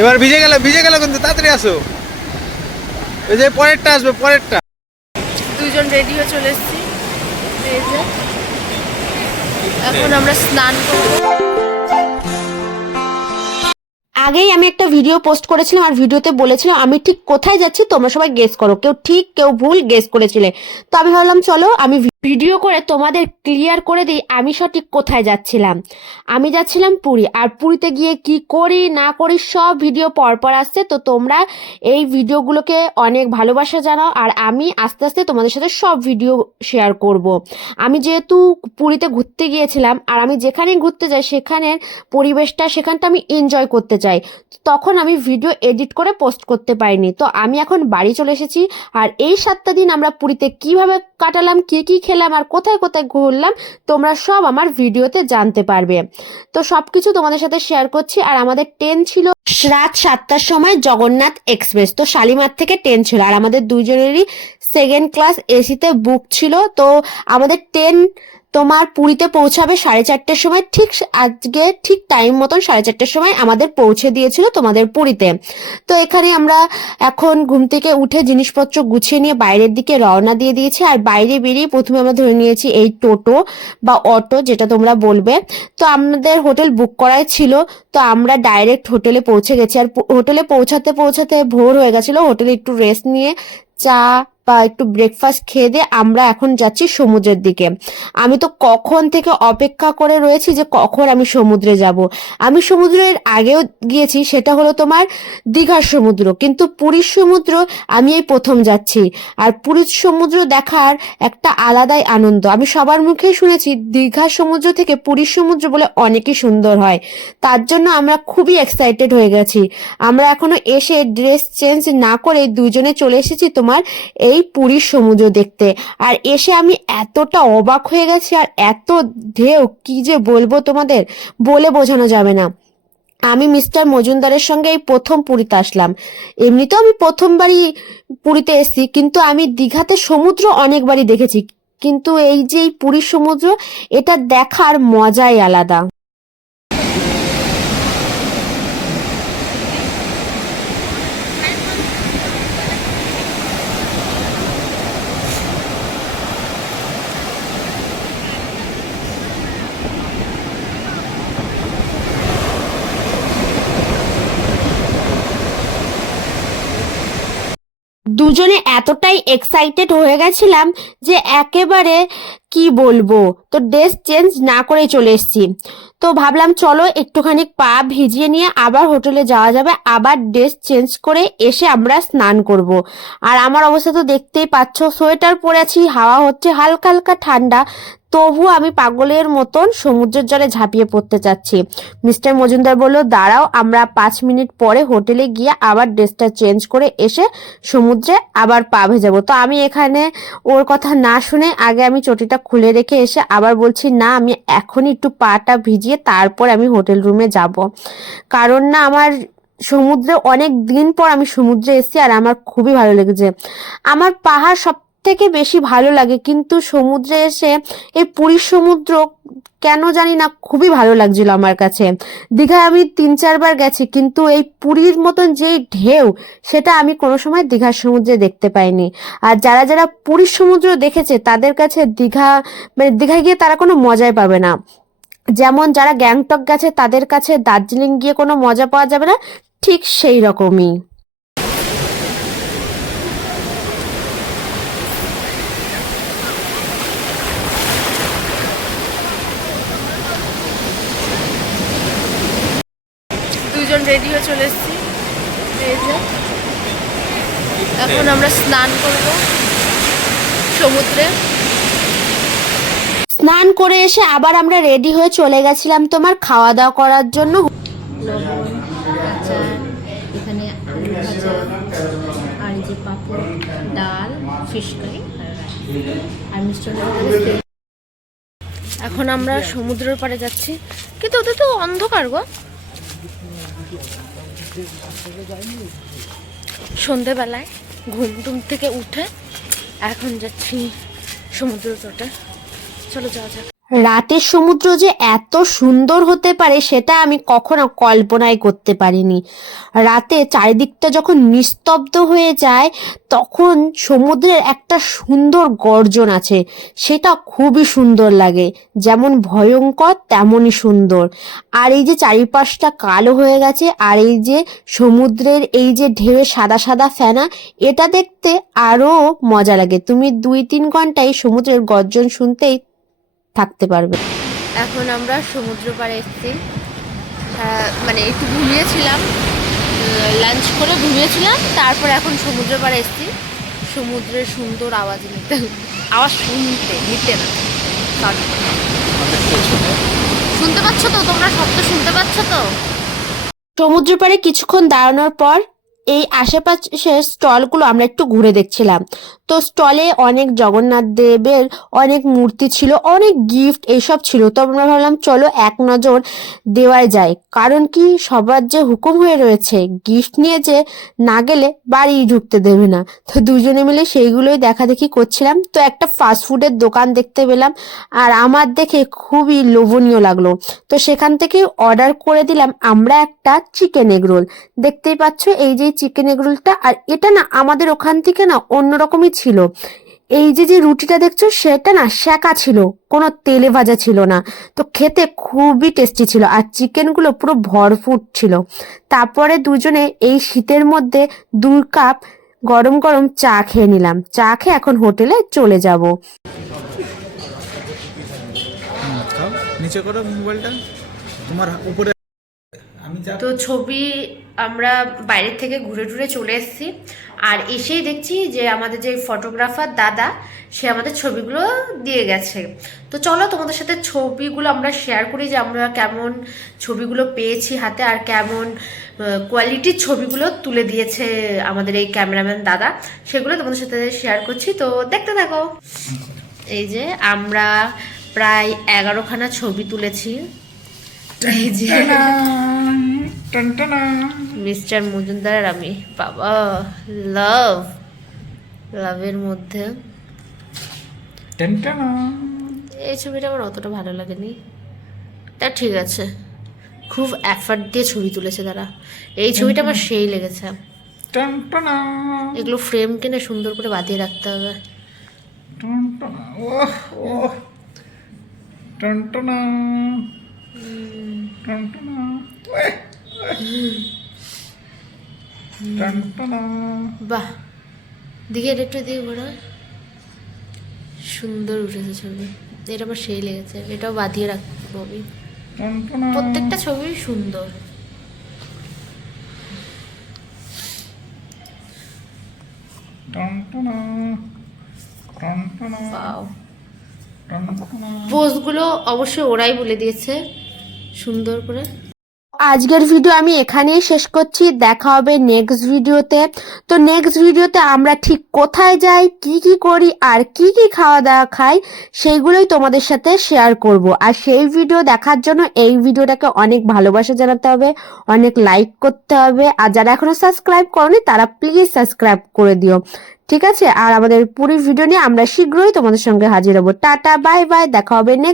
এবার ভিজে গেল কিন্তু তাড়াতাড়ি আসো। ওই যে পরেরটা আসবে, পরেরটা। দুইজন রেডি হয়ে চলে এসেছি। এখন আমরা স্নান করবো। আগেই আমি একটা ভিডিও পোস্ট করেছিলাম আর ভিডিওতে বলেছিলাম আমি ঠিক কোথায় যাচ্ছি তোমরা সবাই গেস করো, কেউ ঠিক কেউ ভুল গেস করেছিলে। তো আমি ভাবলাম চলো আমি ভিডিও করে তোমাদের ক্লিয়ার করে দিই আমি সঠিক কোথায় যাচ্ছিলাম। আমি যাচ্ছিলাম পুরী, আর পুরীতে গিয়ে কি করি না করি সব ভিডিও পরপর আসছে। তো তোমরা এই ভিডিওগুলোকে অনেক ভালোবাসা জানাও, আর আমি আস্তে আস্তে তোমাদের সাথে সব ভিডিও শেয়ার করব। আমি যেহেতু পুরীতে ঘুরতে গিয়েছিলাম, আর আমি যেখানেই ঘুরতে যাই সেখানের পরিবেশটা সেখানটা আমি এনজয় করতে চাই, তখন আমি ভিডিও এডিট করে পোস্ট করতে পারিনি। তো আমি এখন বাড়ি চলে এসেছি, আর এই 7টা দিন আমরা পুরীতে কিভাবে কাটালাম, কি কি খেলাম আর কোথায় কোথায় ঘুরলাম তোমরা সব আমার ভিডিওতে জানতে পারবে। তো সবকিছু তোমাদের সাথে শেয়ার করছি। আর আমাদের ট্রেন ছিল রাত 7টার সময় জগন্নাথ এক্সপ্রেস। তো শালিমার থেকে ট্রেন ছিল, আর আমাদের দুইজনেরই সেকেন্ড ক্লাস এসিতে বুক ছিল। তো আমাদের ট্রেন তোমার পুরীতে পৌঁছাবে 4:30টার সময়, ঠিক আজকে ঠিক টাইম মতন 4:30টার সময় আমাদের পৌঁছে দিয়েছিল তোমাদের পুরীতে। তো এখানে আমরা এখন ঘুম থেকে উঠে জিনিসপত্র গুছিয়ে নিয়ে বাইরের দিকে রওনা দিয়ে দিয়েছি। আর বাইরে বেরিয়ে প্রথমে আমরা ধরে নিয়েছি এই টোটো বা অটো, যেটা তোমরা বলবে। তো আমাদের হোটেল বুক করাই ছিল, তো আমরা ডাইরেক্ট হোটেলে পৌঁছে গেছি। আর হোটেলে পৌঁছাতে পৌঁছাতে ভোর হয়ে গেছিলো। হোটেলে একটু রেস্ট নিয়ে চা বা একটু ব্রেকফাস্ট খেয়ে দিয়ে আমরা এখন যাচ্ছি সমুদ্রের দিকে। আমি তো কখন থেকে অপেক্ষা করে রয়েছি যে কখন আমি সমুদ্রে যাব। আমি সমুদ্রের আগেও গিয়েছি, সেটা হলো তোমার দীঘার সমুদ্র, কিন্তু পুরীর সমুদ্র আমি এই প্রথম যাচ্ছি। আর পুরীর সমুদ্র দেখার একটা আলাদাই আনন্দ। আমি সবার মুখেই শুনেছি দীঘার সমুদ্র থেকে পুরীর সমুদ্র বলে অনেকই সুন্দর হয়, তার জন্য আমরা খুবই এক্সাইটেড হয়ে গেছি। আমরা এখনো এসে ড্রেস চেঞ্জ না করে দুজনে চলে এসেছি তোমার এই পুরীর সমুদ্র দেখতে। আর এসে আমি এতটা অবাক হয়ে গেছি, আর এত ঢেউ কি যে বলবো তোমাদের, বলে বোঝানো যাবে না। আমি মিস্টার মজুমদারের সঙ্গে এই প্রথম পুরীতে আসলাম। এমনিতেও আমি প্রথমবারই পুরীতে এসেছি, কিন্তু আমি দীঘাতে সমুদ্র অনেকবারই দেখেছি, কিন্তু এই যে এই পুরীর সমুদ্র, এটা দেখার মজাই আলাদা। দুজনে এতটাই এক্সাইটেড হয়ে গেছিলাম যে একেবারে কি বলবো, তো ড্রেস চেঞ্জ না করে চলে এসেছি। তো ভাবলাম চলো একটুখানি পা ভিজিয়ে নিয়ে আবার হোটেলে যাওয়া যাবে, আবার ড্রেস চেঞ্জ করে এসে আমরা স্নান করব। আর আমার অবস্থা তো দেখতেই পাচ্ছ, সোয়েটার পরেছি, হাওয়া হচ্ছে হালকা হালকা ঠান্ডা, তবু আমি পাগলের মতন সমুদ্রের জলে ঝাঁপিয়ে পড়তে চাচ্ছি। মিস্টার মজুমদার বলল দাঁড়াও, আমরা 5 মিনিট পরে হোটেলে গিয়ে আবার ড্রেসটা চেঞ্জ করে এসে সমুদ্রে আবার পা ভেজাবো। তো আমি এখানে ওর কথা না শুনে আগে আমি চটিটা খুলে রেখে এসে আবার বলছি না, আমি এখনই একটু পাটা ভিজিয়ে তারপর আমি হোটেল রুমে যাব। কারণ না আমার সমুদ্রে অনেক দিন পর আমি সমুদ্রে এসেছি, আর আমার খুবই ভালো লেগেছে। আমার পাহাড় সব থেকে বেশি ভালো লাগে, কিন্তু সমুদ্রে এসে এই পুরীর সমুদ্র কেন জানি না খুবই ভালো লাগছিল আমার কাছে। দীঘায় আমি 3-4বার গেছি, কিন্তু এই পুরীর মতন যেই ঢেউ সেটা আমি কোনো সময় দীঘার সমুদ্রে দেখতে পাইনি। আর যারা যারা পুরীর সমুদ্র দেখেছে তাদের কাছে দীঘা মানে দীঘায় গিয়ে তারা কোনো মজাই পাবে না। যেমন যারা গ্যাংটক গেছে তাদের কাছে দার্জিলিং গিয়ে কোনো মজা পাওয়া যাবে না, ঠিক সেই রকমই। দুইজন রেডি হয়ে চলে এসেছি। এখন আমরা স্নান করব সমুদ্রে। স্নান করে এসে আবার আমরা রেডি হয়ে চলে গেছিলাম তোমার খাওয়া দাওয়া করার জন্য। লবণ, আচার, এখানে আলু ভাজা, আর এই যে পাঁপড়, ডাল, ফিশ কারি আর মিষ্টি। এখন আমরা সমুদ্রের পাড়ে যাচ্ছি, কিন্তু ওদের তো অন্ধকার গো। সন্ধেবেলায় ঘুম টুম থেকে উঠে এখন যাচ্ছি সমুদ্র তটে। চলো যাওয়া যাক। রাতের সমুদ্র যে এত সুন্দর হতে পারে সেটা আমি কখনো কল্পনাই করতে পারিনি। রাতে চারিদিকটা যখন নিস্তব্ধ হয়ে যায় তখন সমুদ্রের একটা সুন্দর গর্জন আছে, সেটা খুবই সুন্দর লাগে, যেমন ভয়ঙ্কর তেমনই সুন্দর। আর এই যে চারিপাশটা কালো হয়ে গেছে আর এই যে সমুদ্রের এই যে ঢেউয়ে সাদা সাদা ফেনা, এটা দেখতে আরো মজা লাগে। তুমি 2-3 ঘন্টা এই সমুদ্রের গর্জন শুনতেই থাকতে পারবে। এখন আমরা সমুদ্র পাড়ে এসেছি, মানে একটু ঘুমিয়েছিলাম, লাঞ্চ করে ঘুমিয়েছিলাম, তারপর এখন সমুদ্র পাড়ে এসেছি সমুদ্রের সুন্দর আওয়াজ নিতে, আওয়াজ নিতে না, সরি, শুনতে পাচ্ছ তো তোমরা? শব্দ শুনতে পাচ্ছ তো? সমুদ্র পাড়ে কিছুক্ষণ দাঁড়ানোর পর এই আশেপাশের স্টলগুলো আমরা একটু ঘুরে দেখছিলাম। তো স্টলে অনেক জগন্নাথ দেবের অনেক মূর্তি ছিল, অনেক গিফট এইসব ছিল। তো আমরা ভাবলাম চলো এক নজর দেওয়াই যায়, কারণ কি সবার যে হুকুম হয়ে রয়েছে গিফট নিয়ে যে না গেলে বাড়ি ঢুকতে দেবে না। তো দুজনে মিলে সেইগুলোই দেখাদেখি করছিলাম। তো একটা ফাস্টফুডের দোকান দেখতে পেলাম আর আমার দেখে খুবই লোভনীয় লাগলো। তো সেখান থেকে অর্ডার করে দিলাম আমরা একটা চিকেন এগ রোল। দেখতেই পাচ্ছ এই যে চিকেন এগ রোলটা, আর এটা না আমাদের ওখান থেকে না অন্যরকমই ছিল। এই যে যে রুটিটা দেখছো সেটা না সেকা ছিল, কোনো তেলে ভাজা ছিল না। তো খেতে খুবই টেস্টি ছিল আর চিকেনগুলো পুরো ভরপুর ছিল। তারপরে দুজনে এই শীতের মধ্যে 2 কাপ গরম গরম চা খেয়ে নিলাম। চা খেয়ে এখন হোটেলে চলে যাব। খাও, নিচে করো মোবাইলটা তোমার উপরে। আমি যা তো ছবি আমরা বাইরের থেকে ঘুরে টুরে চলে এসেছি, আর এসেই দেখছি যে আমাদের যে ফটোগ্রাফার দাদা সে আমাদের ছবিগুলো দিয়ে গেছে। তো চলো তোমাদের সাথে ছবিগুলো আমরা শেয়ার করি যে আমরা কেমন ছবিগুলো পেয়েছি হাতে, আর কেমন কোয়ালিটির ছবিগুলো তুলে দিয়েছে আমাদের এই ক্যামেরাম্যান দাদা, সেগুলো তোমাদের সাথে শেয়ার করছি। তো দেখতে থাকো। এই যে আমরা প্রায় 11খানা ছবি তুলেছি। এই যে মিস্টার মজুমদার আর আমি, বাবা লাভের মধ্যে এই ছবিটা আমার অতটা ভালো লাগেনি, তা ঠিক আছে, খুব এফর্ট দিয়ে ছবি তুলেছে তারা। এই ছবিটা আমার সেই লেগেছে। এগুলো ফ্রেম কিনে সুন্দর করে বাঁধিয়ে রাখতে হবে। বাহ, দিকে একটু দিকে ঘোরা, সুন্দর উঠেছে ছবি। এটা আমার সেই লেগেছে, এটাও বাঁধিয়ে রাখবো আমি। প্রত্যেকটা ছবি সুন্দর। পোজগুলো অবশ্যই ওরাই বলে দিয়েছে সুন্দর করে। আজকের ভিডিও আমি এখানেই শেষ করছি, দেখা হবে নেক্সট ভিডিওতে। তো নেক্সট ভিডিওতে আমরা ঠিক কোথায় যাই, কি কি করি আর কি কি খাওয়া দাওয়া খাই সেইগুলোই তোমাদের সাথে শেয়ার করব। আর সেই ভিডিও দেখার জন্য এই ভিডিওটাকে অনেক ভালোবাসা জানাতে হবে, অনেক লাইক করতে হবে, আর যারা এখনো সাবস্ক্রাইব করনি তারা প্লিজ সাবস্ক্রাইব করে দিও, ঠিক আছে? আর আমাদের পুরো ভিডিও নিয়ে আমরা শীঘ্রই তোমাদের সঙ্গে হাজির হব। টাটা, বাই বাই, দেখা হবে নেক্সট